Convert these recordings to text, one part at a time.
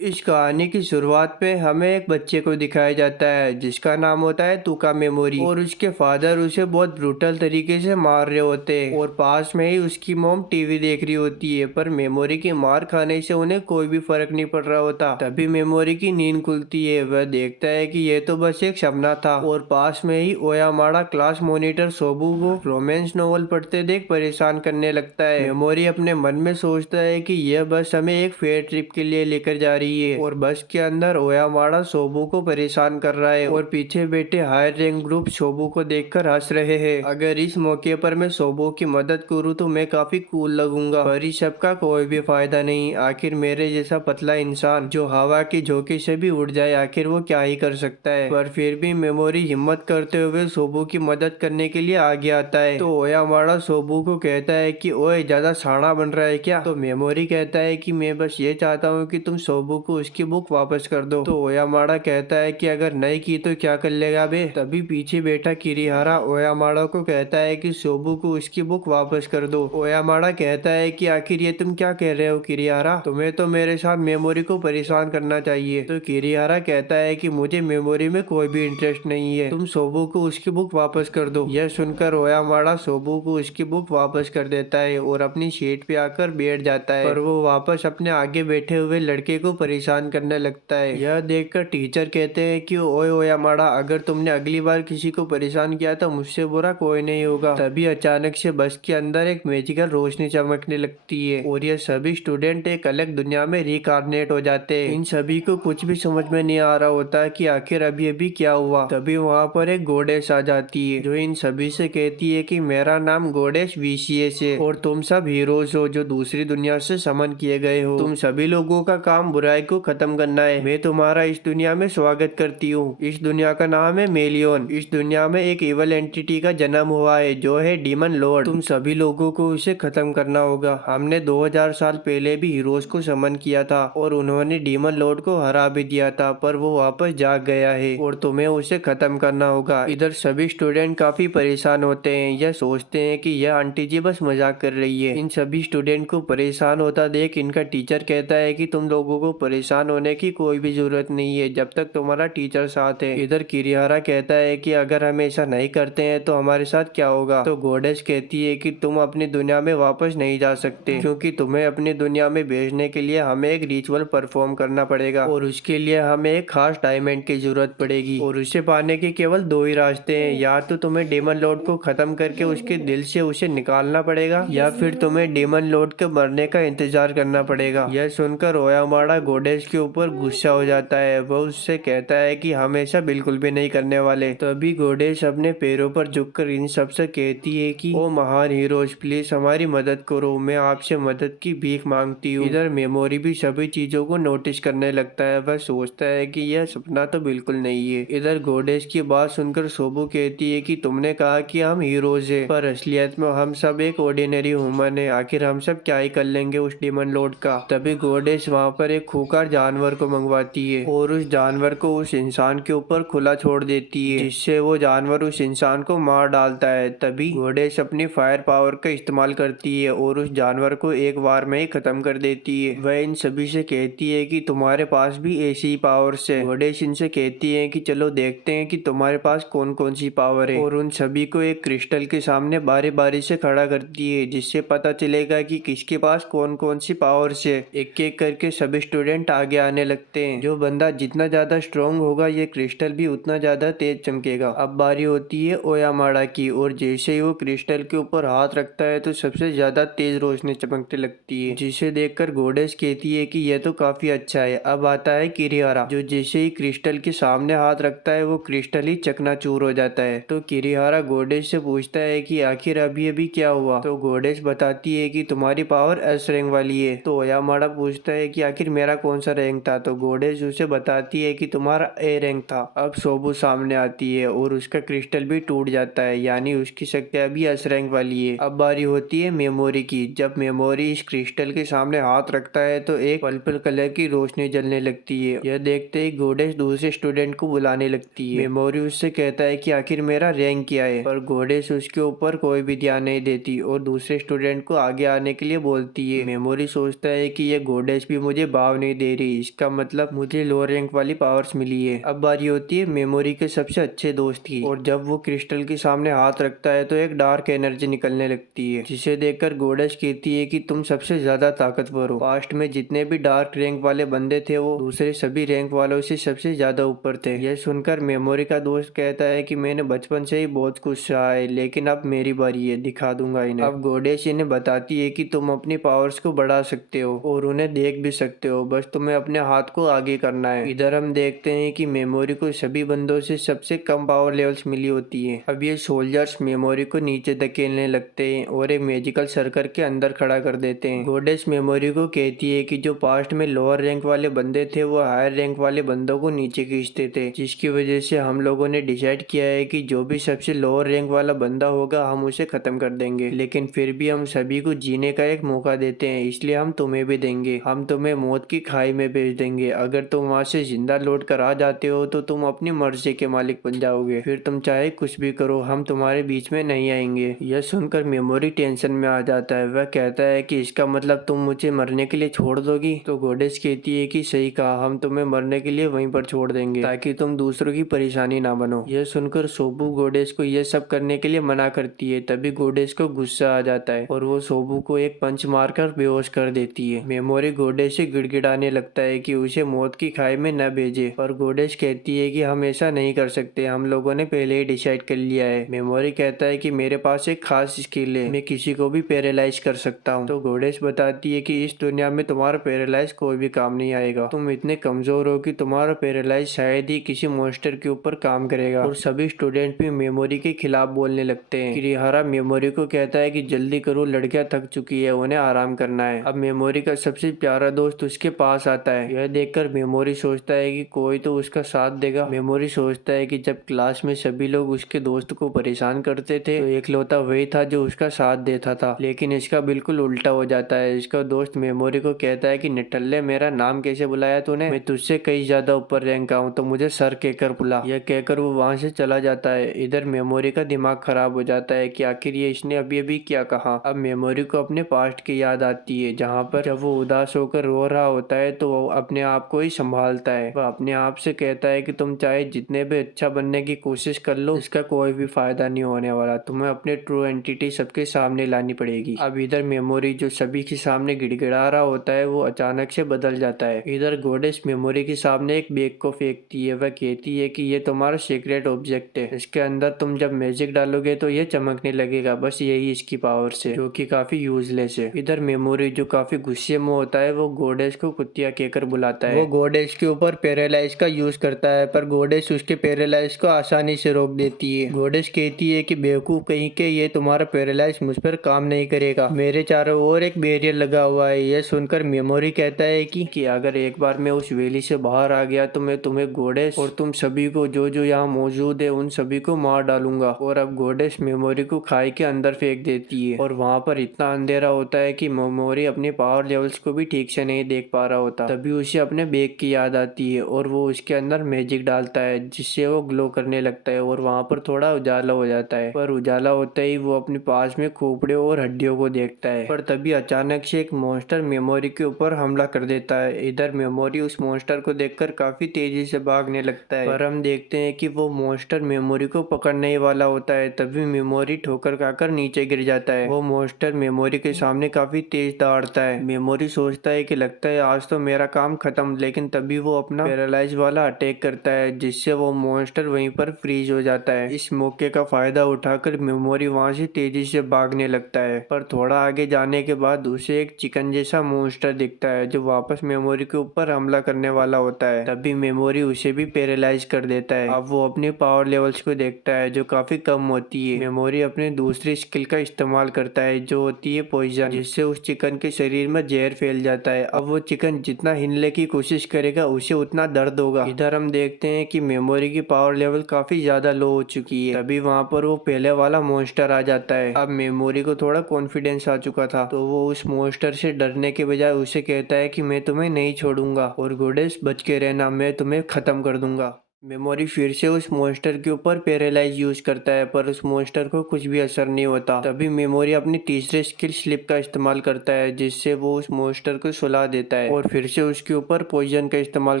इस कहानी की शुरुआत में हमें एक बच्चे को दिखाया जाता है जिसका नाम होता है तुका मेमोरी और उसके फादर उसे बहुत ब्रूटल तरीके से मार रहे होते हैं और पास में ही उसकी मॉम टीवी देख रही होती है। पर मेमोरी की मार खाने से उन्हें कोई भी फर्क नहीं पड़ रहा होता। तभी मेमोरी की नींद खुलती है। वह देखता है कि यह तो बस एक सपना था और पास में ही ओयामाड़ा क्लास मॉनिटर सोबू को रोमांस नॉवल पढ़ते देख परेशान करने लगता है। मेमोरी अपने मन में सोचता है कि यह बस हमें एक फेयर ट्रिप के लिए लेकर जा रही है और बस के अंदर ओयामाड़ा सोबू को परेशान कर रहा है और पीछे बैठे हायर रैंक ग्रुप सोबू को देखकर हंस रहे हैं। अगर इस मौके पर मैं सोबू की मदद करूं तो मैं काफी कूल लगूंगा, पर इस सब का कोई भी फायदा नहीं। आखिर मेरे जैसा पतला इंसान जो हवा की झोंके से भी उड़ जाए, आखिर वो क्या ही कर सकता है। पर फिर भी मेमोरी हिम्मत करते हुए सोबू की मदद करने के लिए आगे आता है। तो ओयामाड़ा सोबू को कहता है कि ओए ज्यादा शाना बन रहा है क्या। तो मेमोरी कहता है कि मैं बस ये चाहता हूँ कि तुम सोबू को उसकी बुक वापस कर दो। तो ओयामाड़ा कहता है कि अगर नहीं की तो क्या कर लेगा बे। तभी पीछे बैठा किरीहारा ओयामाड़ा को कहता है कि सोबू को उसकी बुक वापस कर दो। ओयामाड़ा कहता है कि आखिर ये तुम क्या कह रहे हो किरीहारा, तुम्हें तो मेरे साथ मेमोरी को परेशान करना चाहिए। तो किरीहारा कहता है कि मुझे मेमोरी में कोई भी इंटरेस्ट नहीं है, तुम सोबू को उसकी बुक वापस कर दो। यह सुनकर ओयामाड़ा सोबू को उसकी बुक वापस कर देता है और अपनी सीट पे आकर बैठ जाता है। पर वो वापस अपने आगे बैठे हुए लड़के को परेशान करने लगता है। यह देखकर टीचर कहते हैं कि ओए ओयामाड़ा, अगर तुमने अगली बार किसी को परेशान किया तो मुझसे बुरा कोई नहीं होगा। तभी अचानक से बस के अंदर एक मैजिकल रोशनी चमकने लगती है और ये सभी स्टूडेंट एक अलग दुनिया में रिकार्नेट हो जाते हैं। इन सभी को कुछ भी समझ में नहीं आ रहा होता कि आखिर अभी अभी क्या हुआ। तभी वहाँ पर एक गोडेस आ जाती है जो इन सभी से कहती है कि मेरा नाम गोडेस वीसीएस है और तुम सब हीरोज हो जो दूसरी दुनिया से समन किए गए हो। तुम सभी लोगों का काम बुराई को खत्म करना है। मैं तुम्हारा इस दुनिया में स्वागत करती हूँ। इस दुनिया का नाम है मेलियन। इस दुनिया में एक इवल एंटिटी का जन्म हुआ है जो है डीमन लॉर्ड। तुम सभी लोगों को उसे खत्म करना होगा। हमने 2000 साल पहले भी हीरोज को समन किया था और उन्होंने डीमन लॉर्ड को हरा भी दिया था, पर वो वापस जाग गया है और तुम्हें उसे खत्म करना होगा। इधर सभी स्टूडेंट काफी परेशान होते हैं। यह सोचते हैं कि यह आंटी जी बस मजाक कर रही है। इन सभी स्टूडेंट को परेशान होता देख इनका टीचर कहता है कि तुम लोगों को परेशान होने की कोई भी जरूरत नहीं है जब तक तुम्हारा टीचर साथ है। इधर किरिहारा कहता है कि अगर हम ऐसा नहीं करते हैं तो हमारे साथ क्या होगा। तो गोडेस कहती है कि तुम अपनी दुनिया में वापस नहीं जा सकते क्योंकि तुम्हें अपनी दुनिया में भेजने के लिए हमें एक रिचुअल परफॉर्म करना पड़ेगा और उसके लिए हमें एक खास डायमंड की जरूरत पड़ेगी और उसे पाने के केवल दो ही रास्ते हैं। या तो तुम्हें डेमन लॉर्ड को खत्म करके उसके दिल से उसे निकालना पड़ेगा या फिर तुम्हें डेमन लॉर्ड के मरने का इंतजार करना पड़ेगा। यह सुनकर ओयामाड़ा गोडेस के ऊपर गुस्सा हो जाता है। वह उससे कहता है कि हम ऐसा बिल्कुल भी नहीं करने वाले। तभी गोडेस अपने पैरों पर झुककर इन सबसे कहती है कि ओ महान हीरोज, प्लीज हमारी मदद करो, मैं आपसे मदद की भीख मांगती हूँ। इधर मेमोरी भी सभी चीजों को नोटिस करने लगता है। वह सोचता है कि यह सपना तो बिल्कुल नहीं है। इधर गोडेस की बात सुनकर सोबू कहती है कि तुमने कहा कि हम हीरोज हैं, पर असलियत में हम सब एक ऑर्डिनरी ह्यूमन है। आखिर हम सब क्या ही कर लेंगे उस डीमन लॉर्ड का। तभी गोडेस वहाँ पर एक खूंखार जानवर को मंगवाती है और उस जानवर को उस इंसान के ऊपर खुला छोड़ देती है जिससे वो जानवर उस इंसान को मार डालता है। तभी गोडेस अपनी फायर पावर का इस्तेमाल करती है और उस जानवर को एक बार में ही खत्म कर देती है। वह इन सभी से कहती है कि तुम्हारे पास भी ऐसी ही पावर्स है। गोडेस इनसे कहती है कि चलो देखते हैं कि तुम्हारे पास कौन कौन सी पावर है और उन सभी को एक क्रिस्टल के सामने बारी बारी से खड़ा करती है जिससे पता चलेगा कि किसके पास कौन कौन सी पावर्स है। एक एक करके सभी स्टूडेंट आगे आने लगते हैं। जो बंदा जितना ज्यादा स्ट्रॉन्ग होगा ये क्रिस्टल भी उतना ज्यादा तेज चमकेगा। अब बारी होती है ओयामाड़ा की और जैसे ही वो क्रिस्टल के ऊपर हाथ रखता है तो सबसे ज्यादा तेज रोशनी चमकने लगती है जिसे देखकर गोडेस कहती है कि यह तो काफी अच्छा है। अब आता है किरिहारा जो जैसे ही क्रिस्टल के सामने हाथ रखता है वो क्रिस्टल ही चकनाचूर हो जाता है। तो किरिहारा गोडेस से पूछता है कि आखिर अभी अभी क्या हुआ। तो गोडेस बताती है कि तुम्हारी पावर एस रैंक वाली है। तो ओयामाड़ा पूछता है कि आखिर मेरा कौन सा रैंक था। तो गोडेस उसे बताती है कि तुम्हारा ए रैंक था। अब सोबू सामने आती है और उसका क्रिस्टल भी टूट जाता है, यानी उसकी शक्तियां भी एस रैंक वाली है। अब बारी होती है मेमोरी की। जब मेमोरी इस क्रिस्टल के सामने हाथ रखता है तो एक पर्पल कलर की रोशनी जलने लगती है। यह देखते ही गोडेस दूसरे स्टूडेंट को बुलाने लगती है। मेमोरी उससे कहता है कि आखिर मेरा रैंक क्या है, पर गोडेस उसके ऊपर कोई भी ध्यान नहीं देती और दूसरे स्टूडेंट को आगे आने के लिए बोलती है। मेमोरी सोचता है कि ये गोडेस भी मुझे भाव नहीं नहीं दे रही, इसका मतलब मुझे लो रैंक वाली पावर्स मिली है। अब बारी होती है मेमोरी के सबसे अच्छे दोस्त की, और जब वो क्रिस्टल के सामने हाथ रखता है तो एक डार्क एनर्जी निकलने लगती है, जिसे देखकर गोडेस कहती है कि तुम सबसे ज्यादा ताकतवर हो। पास्ट में जितने भी डार्क रैंक वाले बंदे थे वो दूसरे सभी रैंक वालों से सबसे ज्यादा ऊपर थे। यह सुनकर मेमोरी का दोस्त कहता है कि मैंने बचपन से ही बहुत कुछ सहा है, लेकिन अब मेरी बारी है, दिखा दूंगा इन्हें। अब गोडेस इन्हें बताती है कि तुम अपनी पावर्स को बढ़ा सकते हो और उन्हें देख भी सकते हो, बस तुम्हें अपने हाथ को आगे करना है। इधर हम देखते हैं कि मेमोरी को सभी बंदों से सबसे कम पावर लेवल्स मिली होती है। अब ये सोल्जर्स मेमोरी को नीचे धकेलने लगते हैं और एक मैजिकल सर्कल के अंदर खड़ा कर देते हैं। गोडेस मेमोरी को कहती है कि जो पास्ट में लोअर रैंक वाले बंदे थे वो हायर रैंक वाले बंदों को नीचे खींचते थे, जिसकी वजह से हम लोगों ने डिसाइड किया है कि जो भी सबसे लोअर रैंक वाला बंदा होगा हम उसे खत्म कर देंगे, लेकिन फिर भी हम सभी को जीने का एक मौका देते हैं, इसलिए हम तुम्हें भी देंगे। हम तुम्हें मौत की खाई में भेज देंगे। अगर तुम वहां से जिंदा लौट कर आ जाते हो तो तुम अपनी मर्जी के मालिक बन जाओगे, फिर तुम चाहे कुछ भी करो, हम तुम्हारे बीच में नहीं आएंगे। यह सुनकर मेमोरी टेंशन में आ जाता है। वह कहता है कि इसका मतलब तुम मुझे मरने के लिए छोड़ दोगी? तो गोडेस कहती है कि सही कहा, हम तुम्हें मरने के लिए वहीं पर छोड़ देंगे ताकि तुम दूसरों की परेशानी ना बनो। यह सुनकर सोबू गोडेस को यह सब करने के लिए मना करती है। तभी गोडेस को गुस्सा आ जाता है और वो सोबू को एक पंच मारकर बेहोश कर देती है। मेमोरी गोडेस से गिड़गिड़ाने लगता है कि उसे मौत की खाई में न भेजे, पर गोडेस कहती है कि हम ऐसा नहीं कर सकते, हम लोगों ने पहले ही डिसाइड कर लिया है। मेमोरी कहता है कि मेरे पास एक खास स्किल है, मैं किसी को भी पैरालाइज कर सकता हूँ। तो गोडेस बताती है कि इस दुनिया में तुम्हारा पैरालाइज कोई भी काम नहीं आएगा, तुम इतने कमजोर हो कि तुम्हारा पैरालाइज शायद ही किसी मॉन्स्टर के ऊपर काम करेगा। और सभी स्टूडेंट भी मेमोरी के खिलाफ बोलने लगते हैं। किरिहारा मेमोरी को कहता है कि जल्दी करो, लड़कियां थक चुकी है, उन्हें आराम करना है। अब मेमोरी का सबसे प्यारा दोस्त उसके पास आता है। यह देखकर मेमोरी सोचता है कि कोई तो उसका साथ देगा। मेमोरी सोचता है कि जब क्लास में सभी लोग उसके दोस्त को परेशान करते थे तो एकलौता वही था जो उसका साथ देता था, लेकिन इसका बिल्कुल उल्टा हो जाता है। इसका दोस्त मेमोरी को कहता है कि निठल्ले, मेरा नाम कैसे बुलाया तूने? मैं तुझसे कहीं ज्यादा ऊपर रैंक का हूँ, तो मुझे सर कहकर बुला। यह कहकर वो वहां से चला जाता है। इधर मेमोरी का दिमाग खराब हो जाता है कि आखिर ये इसने अभी अभी क्या कहा। अब मेमोरी को अपने पास्ट की याद आती है, जहाँ पर जब वो उदास होकर रो रहा होता है तो वो अपने आप को ही संभालता है। वह अपने आप से कहता है कि तुम चाहे जितने भी अच्छा बनने की कोशिश कर लो, इसका कोई भी फायदा नहीं होने वाला, तुम्हें अपने ट्रू एंटिटी सबके सामने लानी पड़ेगी। अब इधर मेमोरी जो सभी के सामने गिड़गिड़ा रहा होता है वो अचानक से बदल जाता है। इधर गोडेस मेमोरी के सामने एक बैग को फेंकती है। वह कहती है कि ये तुम्हारा सीक्रेट ऑब्जेक्ट है, इसके अंदर तुम जब मैजिक डालोगे तो ये चमकने लगेगा, बस यही इसकी पावर है, जो कि काफी यूजलेस है। इधर मेमोरी जो काफी गुस्से में होता है वो गोडेस को कुत्तिया कहकर बुलाता है। वो गोडेस के ऊपर पैरालाइज का यूज करता है, पर गोडेस उसके पैरालाइज को आसानी से रोक देती है। गोडेस कहती है कि बेवकूफ कहीं के, ये तुम्हारा पैरालाइज मुझ पर काम नहीं करेगा, मेरे चारों ओर एक बैरियर लगा हुआ है। यह सुनकर मेमोरी कहता है कि अगर एक बार मैं उस वैली से बाहर आ गया तो मैं तुम्हें, गोडेस और तुम सभी को जो जो यहाँ मौजूद है उन सभी को मार डालूंगा। और अब गोडेस मेमोरी को खाई के अंदर फेंक देती है और वहाँ पर इतना अंधेरा होता है कि मेमोरी अपने पावर लेवल्स को भी ठीक से नहीं देख पा रहा होता। तभी उसे अपने बैग की याद आती है और वो उसके अंदर मैजिक डालता है, जिससे वो ग्लो करने लगता है और वहाँ पर थोड़ा उजाला हो जाता है। पर उजाला होते ही वो अपने पास में खोपड़े और हड्डियों को देखता है। पर तभी अचानक से एक मॉन्स्टर मेमोरी के ऊपर हमला कर देता है। इधर मेमोरी उस मॉन्स्टर को देखकर काफी तेजी से भागने लगता है, पर हम देखते हैं कि वो मॉन्स्टर मेमोरी को पकड़ने ही वाला होता है। तभी मेमोरी ठोकर खाकर नीचे गिर जाता है। वो मॉन्स्टर मेमोरी के सामने काफी तेज दौड़ता है। मेमोरी सोचता है कि लगता है आज तो मेरा काम खत्म, लेकिन तभी वो अपना पैरालाइज वाला अटैक करता है, जिससे वो मॉन्स्टर वहीं पर फ्रीज हो जाता है। इस मौके का फायदा उठाकर मेमोरी वहां से तेजी से भागने लगता है, पर थोड़ा आगे जाने के बाद उसे एक चिकन जैसा मॉन्स्टर दिखता है जो वापस मेमोरी के ऊपर हमला करने वाला होता है। तभी मेमोरी उसे भी पैरालाइज कर देता है। अब वो अपने पावर लेवल्स को देखता है जो काफी कम होती है। मेमोरी अपनी दूसरी स्किल का इस्तेमाल करता है जो होती है पॉइजन, जिससे उस चिकन के शरीर में जहर फैल जाता है। अब वो चिकन जितना हिलने की कोशिश करेगा उसे उतना दर्द होगा। इधर हम देखते हैं कि मेमोरी की पावर लेवल काफी ज्यादा लो हो चुकी है। तभी वहाँ पर वो पहले वाला मॉन्स्टर आ जाता है। अब मेमोरी को थोड़ा कॉन्फिडेंस आ चुका था, तो वो उस मॉन्स्टर से डरने के बजाय उसे कहता है कि मैं तुम्हें नहीं छोड़ूंगा और गोडेस बच के रहना, मैं तुम्हें खत्म कर दूंगा। मेमोरी फिर से उस मॉन्स्टर के ऊपर पैरालाइज यूज करता है, पर उस मॉन्स्टर को कुछ भी असर नहीं होता। तभी मेमोरी अपनी तीसरे स्किल स्लिप का इस्तेमाल करता है, जिससे वो उस मॉन्स्टर को सुला देता है और फिर से उसके ऊपर पॉइजन का इस्तेमाल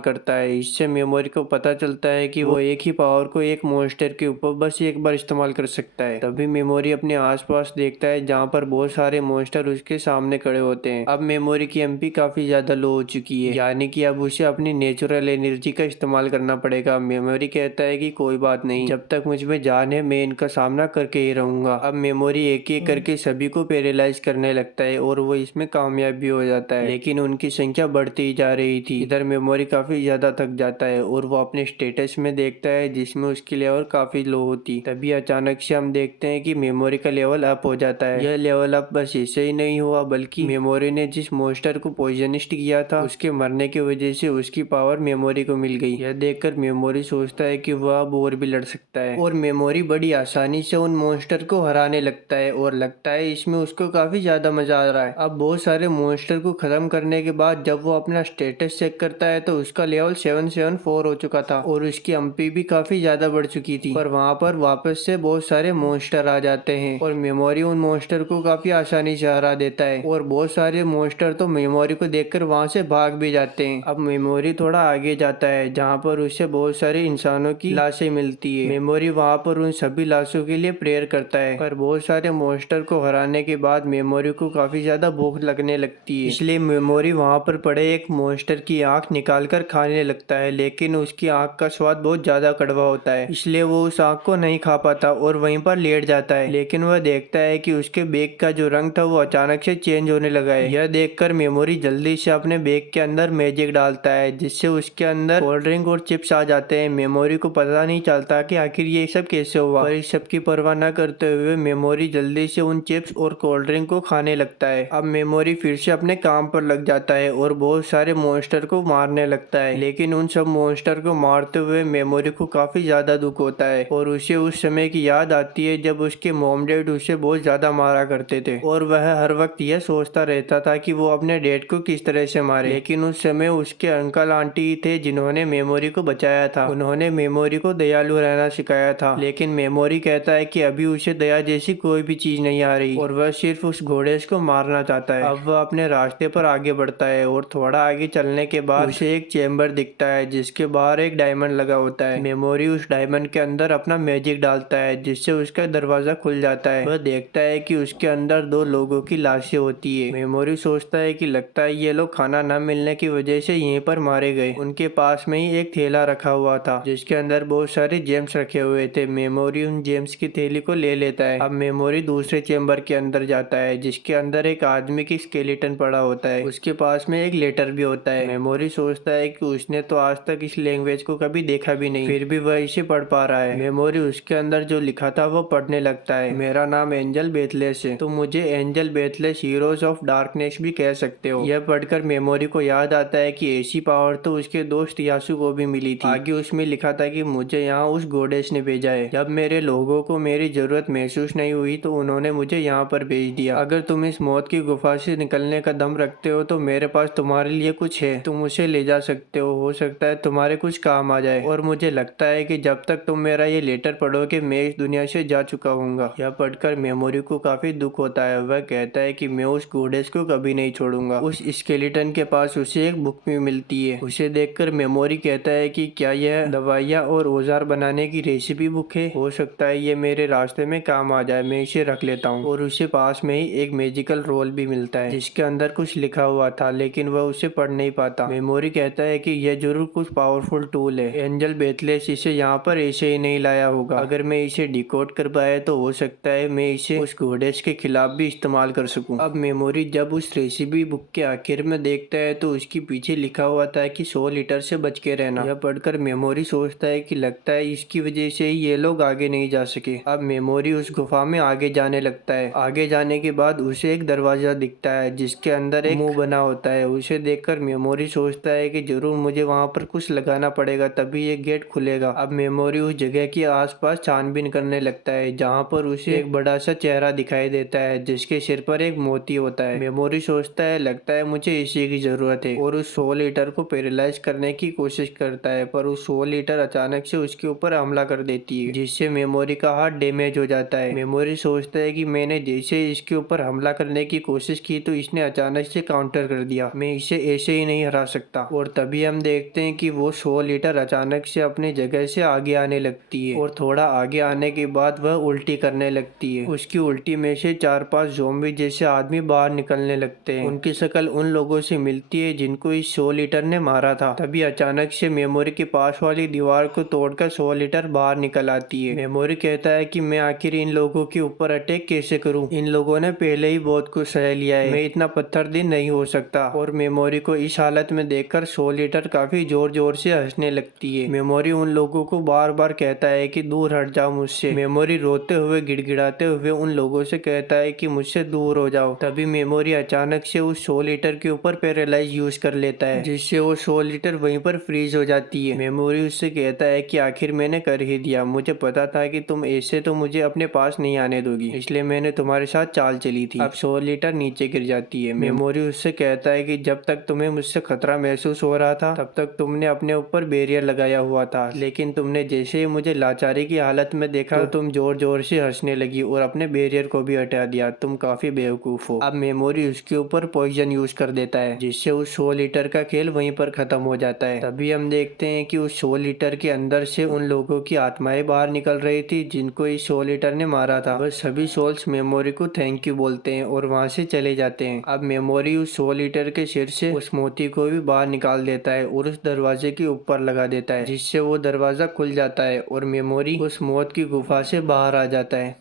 करता है। इससे मेमोरी को पता चलता है कि वो एक ही पावर को एक मॉन्स्टर के ऊपर बस एक बार इस्तेमाल कर सकता है। तभी मेमोरी अपने आसपास देखता है, जहाँ पर बहुत सारे मॉन्स्टर उसके सामने खड़े होते हैं। अब मेमोरी की एमपी काफी ज्यादा लो हो चुकी है, यानी कि अब उसे अपनी नेचुरल एनर्जी का इस्तेमाल करना पड़ेगा। मेमोरी कहता है कि कोई बात नहीं, जब तक मुझ में जान है मैं इनका सामना करके ही रहूंगा। अब मेमोरी एक एक करके सभी को पैरालाइज करने लगता है और वो इसमें कामयाब भी हो जाता है, लेकिन उनकी संख्या बढ़ती ही जा रही थी। इधर मेमोरी काफी ज्यादा थक जाता है और वो अपने स्टेटस में देखता है जिसमें उसकी लेवल काफी लो होती। तभी अचानक से हम देखते हैं कि मेमोरी का लेवल अप हो जाता है। यह लेवल अप बस ऐसे ही नहीं हुआ, बल्कि मेमोरी ने जिस मॉन्स्टर को पॉइजनिस्ट किया था उसके मरने की वजह से उसकी पावर मेमोरी को मिल गई। यह देखकर मेमोरी सोचता है कि वह अब और भी लड़ सकता है और मेमोरी बड़ी आसानी से उन मॉन्स्टर को हराने लगता है और लगता है इसमें उसको काफी ज्यादा मजा आ रहा है। अब बहुत सारे मॉन्स्टर को खत्म करने के बाद जब वो अपना स्टेटस चेक करता है तो उसका लेवल 774 हो चुका था और उसकी एमपी भी काफी ज्यादा बढ़ चुकी थी। पर वहाँ पर वापस से बहुत सारे मॉन्स्टर आ जाते हैं और मेमोरी उन मॉन्स्टर को काफी आसानी से हरा देता है और बहुत सारे मॉन्स्टर तो मेमोरी को देखकर वहाँ से भाग भी जाते हैं। अब मेमोरी थोड़ा आगे जाता है, जहाँ पर उसे बहुत सारे इंसानों की लाशें मिलती है। मेमोरी वहाँ पर उन सभी लाशों के लिए प्रेयर करता है, पर बहुत सारे मॉन्स्टर को हराने के बाद मेमोरी को काफी ज्यादा भूख लगने लगती है, इसलिए मेमोरी वहाँ पर पड़े एक मॉन्स्टर की आंख निकाल कर खाने लगता है, लेकिन उसकी आंख का स्वाद बहुत ज्यादा कड़वा होता है, इसलिए वो उस आंख को नहीं खा पाता और वहीं पर लेट जाता है। लेकिन वह देखता है कि उसके बैग का जो रंग था वो अचानक से चेंज होने लगा है। यह देखकर मेमोरी जल्दी से अपने बैग के अंदर मैजिक डालता है, जिससे उसके अंदर कोल्ड ड्रिंक और चिप्स आ जाते हैं। मेमोरी को पता नहीं चलता कि आखिर ये सब कैसे हुआ, पर इस सब की परवाह न करते हुए मेमोरी जल्दी से उन चिप्स और कोल्ड ड्रिंक को खाने लगता है। अब मेमोरी फिर से अपने काम पर लग जाता है और बहुत सारे मॉन्स्टर को मारने लगता है, लेकिन उन सब मॉन्स्टर को मारते हुए मेमोरी को काफी ज्यादा दुख होता है और उसे उस समय की याद आती है जब उसके मॉम डैड उसे बहुत ज्यादा मारा करते थे और वह हर वक्त यह सोचता रहता था कि वो अपने डैड को किस तरह से मारे। लेकिन उस समय उसके अंकल आंटी थे जिन्होंने मेमोरी को बचाया था। उन्होंने मेमोरी को दयालु रहना सिखाया था, लेकिन मेमोरी कहता है कि अभी उसे दया जैसी कोई भी चीज नहीं आ रही और वह सिर्फ उस घोड़े को मारना चाहता है। अब वह अपने रास्ते पर आगे बढ़ता है और थोड़ा आगे चलने के बाद उसे एक चेम्बर दिखता है जिसके बाहर एक डायमंड लगा होता है। मेमोरी उस डायमंड के अंदर अपना मैजिक डालता है, जिससे उसका दरवाजा खुल जाता है। वह देखता है कि उसके अंदर दो लोगों की लाशें होती है। मेमोरी सोचता है कि लगता है ये लोग खाना न मिलने की वजह से यहीं पर मारे गए। उनके पास में ही एक थैला रखा हुआ था जिसके अंदर बहुत सारे जेम्स रखे हुए थे। मेमोरी उन जेम्स की थैली को ले लेता है। अब मेमोरी दूसरे चेम्बर के अंदर जाता है जिसके अंदर एक आदमी की स्केलेटन पड़ा होता है। उसके पास में एक लेटर भी होता है। मेमोरी सोचता है कि उसने तो आज तक इस लैंग्वेज को कभी देखा भी नहीं, फिर भी वह इसे पढ़ पा रहा है। मेमोरी उसके अंदर जो लिखा था वो पढ़ने लगता है। मेरा नाम एंजल बेथलेस है, तो मुझे एंजल बेथलेस हीरोज ऑफ डार्कनेस भी कह सकते हो। यह पढ़कर मेमोरी को याद आता है कि ऐसी पावर तो उसके दोस्त यासु को भी मिली थी। आगे उसमें लिखा था कि मुझे यहाँ उस गॉडेस ने भेजा है। जब मेरे लोगों को मेरी जरूरत महसूस नहीं हुई तो उन्होंने मुझे यहाँ पर भेज दिया। अगर तुम इस मौत की गुफा से निकलने का दम रखते हो तो मेरे पास तुम्हारे लिए कुछ है, तुम उसे ले जा सकते हो सकता है तुम्हारे कुछ काम आ जाए। और मुझे लगता है कि जब तक तुम मेरा ये लेटर पढ़ोगे मैं इस दुनिया से जा चुका हूँगा। यह पढ़कर मेमोरी को काफी दुख होता है। वह कहता है कि मैं उस गॉडेस को कभी नहीं छोड़ूंगा। उस स्केलेटन के पास उसे एक बुक भी मिलती है। उसे देखकर मेमोरी कहता है कि क्या यह दवाइयाँ और औजार बनाने की रेसिपी बुक है? हो सकता है ये मेरे रास्ते में काम आ जाए, मैं इसे रख लेता हूँ। और उसे पास में ही एक मैजिकल रोल भी मिलता है जिसके अंदर कुछ लिखा हुआ था, लेकिन वह उसे पढ़ नहीं पाता। मेमोरी कहता है कि यह जरूर कुछ पावरफुल टूल है। एंजल बेथलेस इसे यहाँ पर ऐसे ही नहीं लाया होगा। अगर मैं इसे डिकोड कर पाया तो हो सकता है मैं इसे उस गॉडेस के खिलाफ भी इस्तेमाल कर सकूं। अब मेमोरी जब उस रेसिपी बुक के आखिर में देखता है तो उसके पीछे लिखा हुआ था कि 100 लीटर से बच के रहना। यह पढ़कर मेमोरी सोचता है कि लगता है इसकी वजह से ही ये लोग आगे नहीं जा सके। अब मेमोरी उस गुफा में आगे जाने लगता है। आगे जाने के बाद उसे एक दरवाजा दिखता है जिसके अंदर एक मुंह बना होता है। उसे देखकर मेमोरी सोचता है कि जरूर मुझे वहाँ पर कुछ लगाना पड़ेगा तभी ये गेट खुलेगा। अब मेमोरी उस जगह के आसपास छानबीन करने लगता है जहाँ पर उसे एक बड़ा सा चेहरा दिखाई देता है जिसके सिर पर एक मोती होता है। मेमोरी सोचता है लगता है मुझे इसी की जरूरत है और उस 100 लीटर को पैरालाइज करने की कोशिश करता है, पर उस 100 सोल ईटर अचानक से उसके ऊपर हमला कर देती है, जिससे मेमोरी का हाथ डैमेज हो जाता है। मेमोरी सोचता है कि मैंने जैसे इसके ऊपर हमला करने की कोशिश की तो इसने अचानक से काउंटर कर दिया, मैं इसे ऐसे ही नहीं हरा सकता। और तभी हम देखते हैं कि वो सोल ईटर अचानक से अपनी जगह से आगे आने लगती है और थोड़ा आगे आने के बाद वह उल्टी करने लगती है। उसकी उल्टी में से 4-5 ज़ॉम्बी जैसे आदमी बाहर निकलने लगते हैं। उनकी शक्ल उन लोगों से मिलती है जिनको इस सोल ईटर ने मारा था। तभी अचानक से मेमोरी के पास वाली दीवार को तोड़कर सोल ईटर बाहर निकल आती है। मेमोरी कहता है कि मैं आखिर इन लोगों के ऊपर अटैक कैसे करूं? इन लोगों ने पहले ही बहुत कुछ सह लिया है, मैं इतना पत्थर दिल नहीं हो सकता। और मेमोरी को इस हालत में देखकर सोल ईटर काफी जोर जोर से हंसने लगती है। मेमोरी उन लोगों को बार बार कहता है कि दूर हट जाओ मुझसे। मेमोरी रोते हुए गिड़गिड़ाते हुए उन लोगों से कहता है कि मुझसे दूर हो जाओ। तभी मेमोरी अचानक से उस सोल ईटर के ऊपर पैरालाइज यूज कर लेता है, जिससे वो सोल ईटर वहीं पर फ्रीज हो जाती है। मेमोरी उससे कहता है कि आखिर मैंने कर ही दिया, मुझे पता था कि तुम ऐसे तो मुझे अपने पास नहीं आने दोगी, इसलिए मैंने तुम्हारे साथ चाल चली थी। अब सोल ईटर नीचे गिर जाती है। मेमोरी उससे कहता है कि जब तक तुम्हें मुझसे खतरा महसूस हो रहा था तब तक तुमने अपने ऊपर बैरियर लगाया हुआ था, लेकिन तुमने जैसे ही मुझे लाचारी की हालत में देखा तो तुम जोर जोर से हंसने लगी और अपने बैरियर को भी हटा दिया। तुम काफी बेवकूफ हो। अब मेमोरी उसके ऊपर पॉइजन यूज कर देता है, जिससे उस सोल ईटर का खेल वहीं पर खत्म हो जाता है। तभी हम देखते हैं कि उस सोल ईटर के अंदर से उन लोगों की आत्माएं बाहर निकल रही थी जिनको इस सोल ईटर ने मारा था। वह सभी सोल्स मेमोरी को थैंक यू बोलते हैं और वहां से चले जाते हैं। अब मेमोरी उस सोल ईटर के सिर से उस मोती को भी बाहर निकाल देता है और उस दरवाजे के ऊपर लगा देता है, जिससे वो दरवाजा खुल जाता है और मेमोरी उस मौत की गुफा से बाहर आ जाता है।